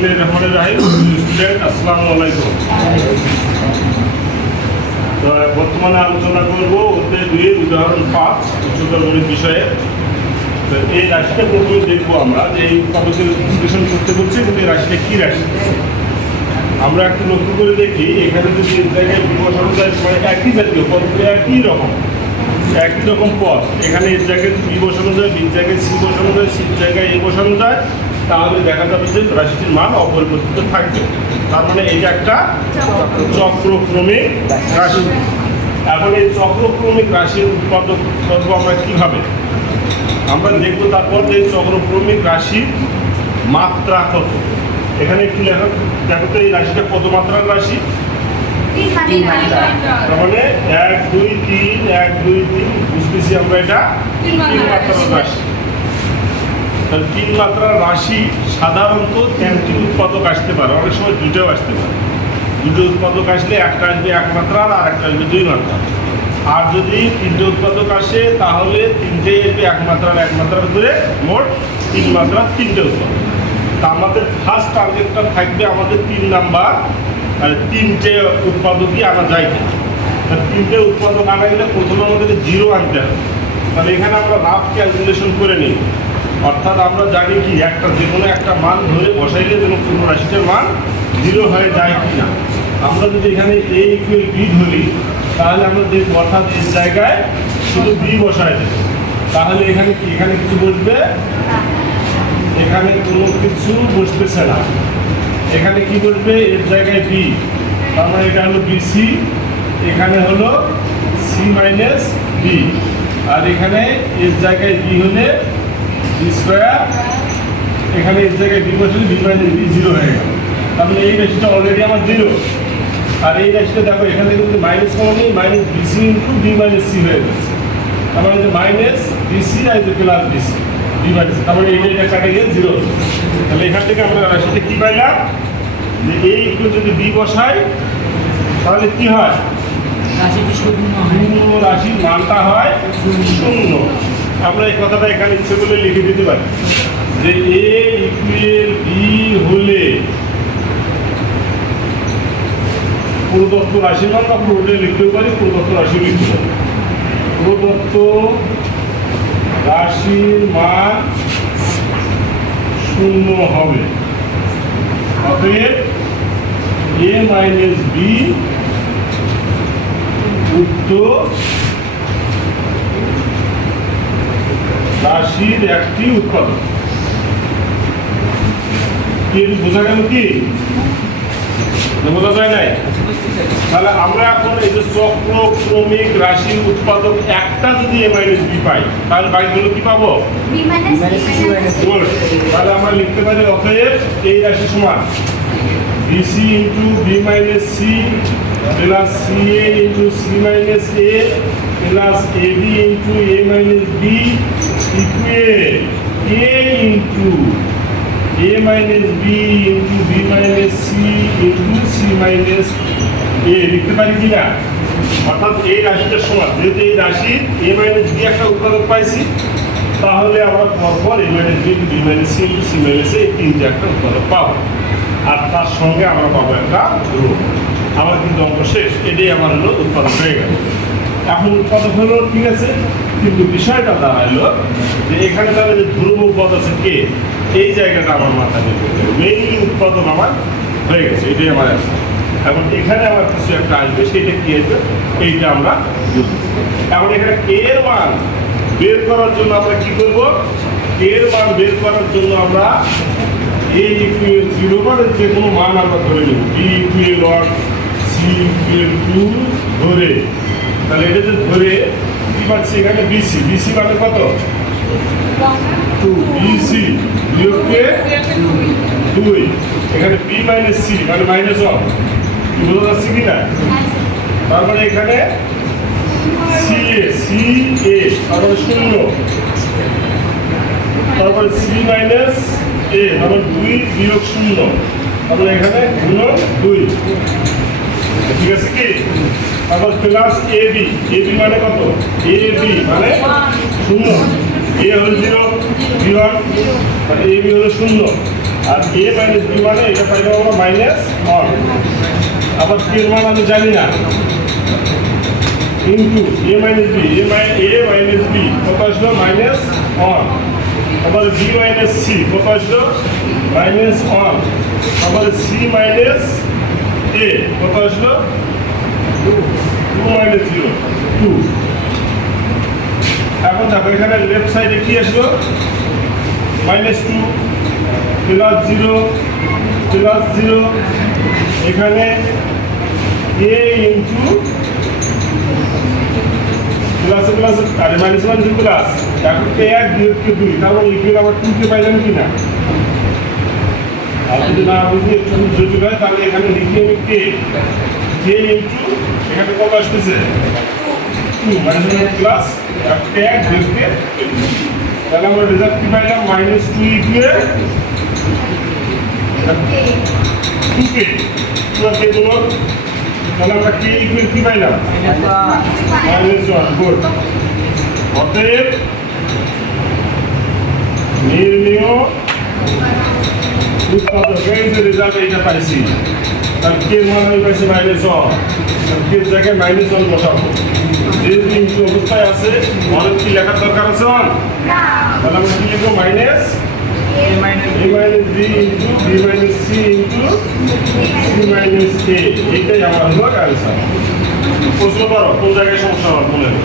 বিসমিল্লাহির রহমানির রহিম। স্টুডেন্ট আসসালামু আলাইকুম। তো বর্তমানে আলোচনা করব অধ্যায় 2 উদাহরণ 5 উচ্চতর গণিত বিষয়ে। তো এই রাশিটা প্রথমে দেখবো আমরা যে এই উৎপাদকের বিশ্লেষণ করতে বলছে, কিন্তু এই রাশিটা কী রাশি আমরা একটু লক্ষ্য করে দেখি। এখানে যদি এই জায়গায় বসানো যায় সবাই একই জাতীয় পদ, একই রকম পদ। এখানে এর জায়গায় বি বসানো যায়, বির জায়গায় সি বসানো যায়, সির জায়গায় এ বসানো যায়, তাহলে দেখা যাবে যে রাশিটির মান অপরিবর্তিত থাকবে। তার মানে এটা একটা চক্রক্রমিক রাশি। এখন এই চক্রক্রমিক রাশির উৎপাদক করব আমরা কীভাবে? আমরা দেখবো তারপর যে চক্রক্রমিক রাশির মাত্রা কত। এখানে একটু লেখা দেখো তো, এই রাশিটা কত মাত্রার রাশি? তার মানে 1 2 3 1 2 3 বুঝতেছি আমরা এটা 3 মাত্রার রাশি। তাহলে 3 মাত্রার রাশি সাধারণত 3টি উৎপাদক আসতে পারে, অনেক সময় 2টাও আসতে পারে। 2টো উৎপাদক আসলে একটা আসবে 1 মাত্রার আর একটা আসবে 2 মাত্রার। আর যদি 3টে উৎপাদক আসে তাহলে 3টেই আসবে 1 মাত্রার করে, মোট 3 মাত্রার 3টে উৎপাদক। তা আমাদের ফার্স্ট টার্গেটটা থাকবে আমাদের 3 নাম্বার, আর 3টে উৎপাদকই আনা যায় কিনা। 3টে উৎপাদক আনা গেলে প্রথমে আমাদেরকে 0 আনতে হবে। তাহলে এখানে আমরা রাফ ক্যালকুলেশন করে নিই। অর্থাৎ আমরা জানি কি একটা যে কোনো একটা মান ধরে বসাইলে যেন কোনো রাশিটার মান 0 হয়ে যায় কিনা। আমরা যদি এখানে a ইকুয়াল b ধরি, তাহলে আমরা দেখব অর্থাৎ এর জায়গায় শুধু b বসাই দেব। তাহলে এখানে কি, এখানে কিছু বসবে? এখানে কোনো কিছু বসতেছে না। এখানে কি বসবে? এর জায়গায় b, তার মানে এটা হলো bc, এখানে হলো c মাইনাস b, আর এখানে এর জায়গায় b হলে b স্কোয়ার, এখানে এর জায়গায় b বসলে b মাইনাস b 0 হয়ে গেল। তাহলে এই রাশিটা অলরেডি আমার 0। আর এই রাশিটা দেখো এখান থেকে যদি মাইনাস করা নেই, minus bc into b minus c হয়ে যাচ্ছে। তার মানে যে মাইনাস bc আর যে প্লাস bc b মাইনাস, তার মানে এইটা কাটে গিয়ে 0। তাহলে এখান থেকে আমরা রাশিটা কী পাইলাম? যে এই একটু যদি b বসাই তাহলে কি হয়? রাশির মানটা হয় 0। আমরা এই কথাটা এখানে ইচ্ছে করলে লিখে দিতে পারি যে a ইকুয়াল b হলে প্রদত্ত রাশির মান, বা পুরোটাই লিখতেও পারি, প্রদত্ত রাশি লিখতে পারি। প্রদত্ত রাশির মান 0 হবে। অতএব a মাইনাস b উক্ত রাশির একটি উৎপাদক। কি বোঝা গেল? কি বোঝা যায় নাই? তাহলে আমরা এখন এই যে চক্রক্রমিক রাশির উৎপাদক একটা যদি a মাইনাস b পাই, তাহলে বাকিগুলো কি পাবো? তাহলে আমরা লিখতে পারি অতএব এই রাশি সমান bc into b minus c plus ca into c minus a plus ab into a minus b equal a into a minus b into b minus c into c minus a লিখতে পারি কিনা? অর্থাৎ এই রাশিটার সমান, যেহেতু এই রাশির a minus b একটা উৎপাদক পাইছি, তাহলে আমরা পরপর a minus b into b minus c into c minus a এই 3টে একটা উৎপাদক পাবো। আর তার সঙ্গে আমরা পাবো একটা রো। আমার কিন্তু অঙ্ক শেষ। এটাই আমার হলো উৎপাদক হয়ে গেল। এখন উৎপাদক হলো, ঠিক আছে, কিন্তু বিষয়টা দাঁড়াইলো যে এখানে তাহলে যে ধ্রুবক পদ আছে কে, এই জায়গাটা আমার মাথায় নিতে হবে। মেইনলি উৎপাদক আমার হয়ে গেছে, এটাই আমার আছে। এখন এখানে আমার কিছু একটা আসবে, সেটা কি আসবে এইটা আমরা বুঝবো। এখন এখানে কে এর মান বের করার জন্য আমরা কি করব? কে এর মান বের করার জন্য আমরা a ইকুয়াল 0 মানে যে কোনো মান আমরা ধরে নেব, b ইকুয়াল 1 c ইকুয়াল 2 ধরে। তাহলে এটা যে ধরে কি পাচ্ছি? এখানে bc মানে কত? 2 bc বিয়োগে 2, এখানে b মাইনাস c মানে মাইনাস 1। কি বোঝা যাচ্ছে কিনা? তারপরে এখানে ca তারপরে 0, তারপরে c মাইনাস a তারপর 2 বিয়োগ 0, তারপরে এখানে গুণন 2। ঠিক আছে কি? তারপর প্লাস ab মানে কত? ab মানে 0, a হলো 0, b1, আর ab হলো 0, আর a মাইনাস b মানে এটা পাইলাম আমরা মাইনাস 1। আবার k এর মান আমি জানি না, into a minus b, a minus b কত আসলো মাইনাস 1। আবার b মাইনাস c কত আসলো মাইনাস 1। আবার c মাইনাস a কত আসলো 2 মাইনাস 0 2। এখন দেখো এখানে লেফট সাইডে কি আসলো মাইনাস 2 প্লাস 0 প্লাস 0। এখানে a ইন্টু প্লাস প্লাস আর মাইনাস ওয়ান টু প্লাস এখন কে 1 বিয়োগ 2 তারপর লিখে আবার 2 কে পাইলাম কিনা। আর যদি না বুঝি একটু জটিল হয় তাহলে এখানে লিখে আমি কে ইন্টু এখানে কত আসতেছে 2 মাইনাস ওয়ান প্লাস কে 1 বিয়োগ কে। তাহলে আমরা রেজাল্ট কি পাইলাম মাইনাস 2 ইকুয়াল 2k কে বলো। তাহলে আমরা কে ইকুয়াল কি পাইলাম মাইনাস 1। গুড। অতএব নির্ণয় উৎপাদক এই যে রেজাল্ট এটা পাইছি, তাহলে কে মান আমি পাইছি মাইনাস 1। কে জায়গায় মাইনাস 1 বসাবো, যেহেতু ইনটু অবস্থায় আছে অনেক কি লেখার দরকার আছে 1। তাহলে আমরা কি লিখবো minus a minus b into b minus c into c minus a। এইটাই আমার হলো অ্যান্সার। প্রশ্ন করো কোন জায়গায় সমস্যা হবে মনে হয়।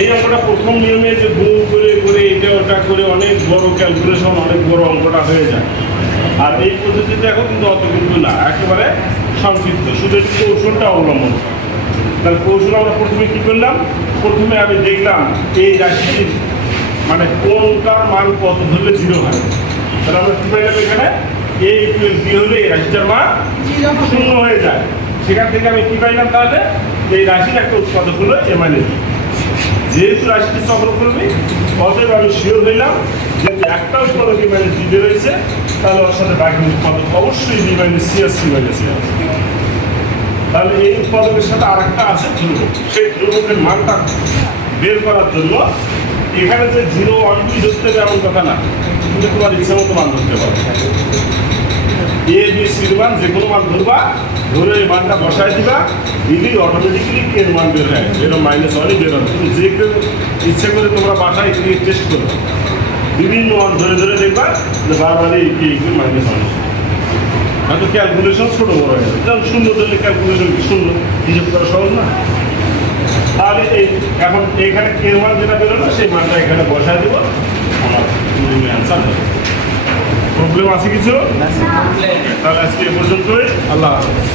এই অঙ্কটা প্রথম নিয়মে যে গুণ করে করে এটা ওটা করে অনেক বড় ক্যালকুলেশন, অনেক বড় অঙ্কটা হয়ে যায়। আর এই পদ্ধতিতে এখন কিন্তু অত কিন্তু না, একেবারে সংক্ষিপ্ত, শুধু একটু কৌশলটা অবলম্বন। তাহলে কৌশল আমরা প্রথমে কী করলাম, প্রথমে আমি দেখলাম এই রাশিটির মানে কোনটার মান কত ধরলে 0 হয়। তাহলে আমরা কী পাইলাম এখানে a ইকুয়াল b হলে এই রাশিটার মান 0 হয়ে যায়। সেখান থেকে আমি কী পাইলাম তাহলে এই রাশির একটা উৎপাদক হলো a মাইনাস b। যেহেতু রাশিটি চক্রক্রমী অতএব আমি শিওর হইলাম যে একটা উৎপাদক a মাইনাস b রয়েছে, তাহলে ওর সাথে বাকি উৎপাদক অবশ্যই b মাইনাস c আর c মাইনাস a আছে। তাহলে এই উৎপাদকের সাথে আর একটা আছে ধ্রুবক। সেই ধ্রুবকের মানটা বের করার জন্য এখানে যে 0 1 2 ধরতে হবে এমন কথা না, তুমি তোমার ইচ্ছা মতো মান ধরতে পারো। a b c এর মান যে কোনো মান ধরবা, ধরে এই মানটা বসায় দিবা, দিলেই অটোমেটিক্যালি কে এর মান বের হয়। এরকম মাইনাস 1 বের হবে। তুমি যে কেউ ইচ্ছে করে তোমরা বাসায় গিয়ে টেস্ট করো, বিভিন্ন মান ধরে ধরে দেখবা যে বারবার এই কে ইকুয়াল মাইনাস 1। হয়তো ক্যালকুলেশন ছোটো বড় হয়ে যাবে, যেমন শূন্য ধরলে ক্যালকুলেশন কি শূন্য হিসেব করা সহজ না। তাহলে এই এখন এইখানে কে মান যেটা বেরোলো সেই মানটা এখানে বসায় দেবো, আমার অ্যান্সার হবে। প্রবলেম আছে কিছু? তাহলে আজকে এ পর্যন্তই। আল্লাহ হাফেজ।